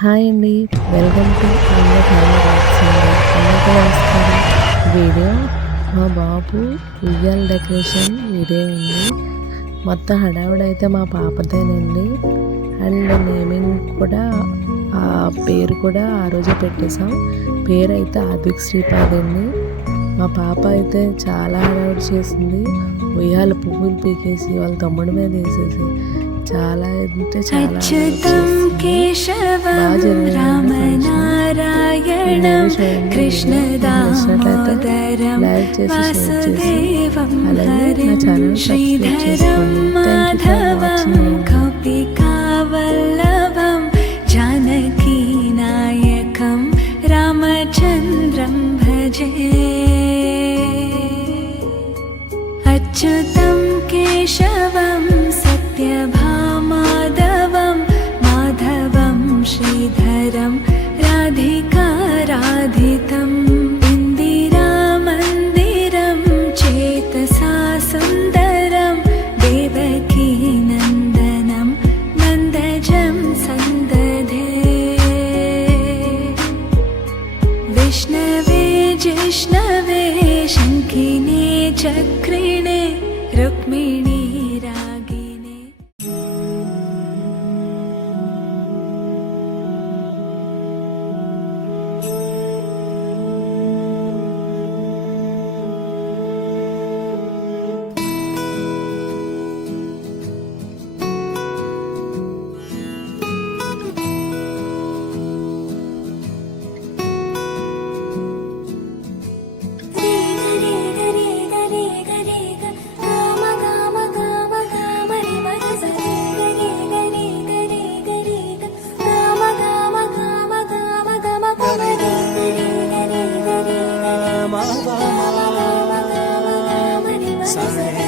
Hi అండి. Welcome to అందరికీ నమస్కారం. వీడియో మా బాబు ఉయ్యాల డెకరేషన్ ఇదే ఉంది. మొత్తం హడావిడైతే మా పాపదేనండి. అండ్ నేమింగ్ కూడా ఆ పేరు కూడా ఆ రోజే పెట్టేశాం. పేరు అయితే ఆదిక్ శ్రీపాద్ అండి. మా పాప అయితే చాలా హడావిడి చేసింది. ఉయ్యాల పువ్వులు పీకేసి వాళ్ళ తమ్ముడి మీద వేసేసి. చాలా అంటే చాలా केशवं रामनारायणं कृष्णदामोदरं वासुदेवं श्रीधर माधव माधवं कौपिकावल्लभं जानकीनायकं रामचन्द्रं भजे। अच्युत केशव सत्यभा राधिकाराधितम् इन्दिरामन्दिरं चेतसा सुन्दरं देवकीनन्दनं नन्दजं सन्दधे। विष्णवे जिष्णवे शङ्खिने चक्रिणे रुक्मिणी Sorry.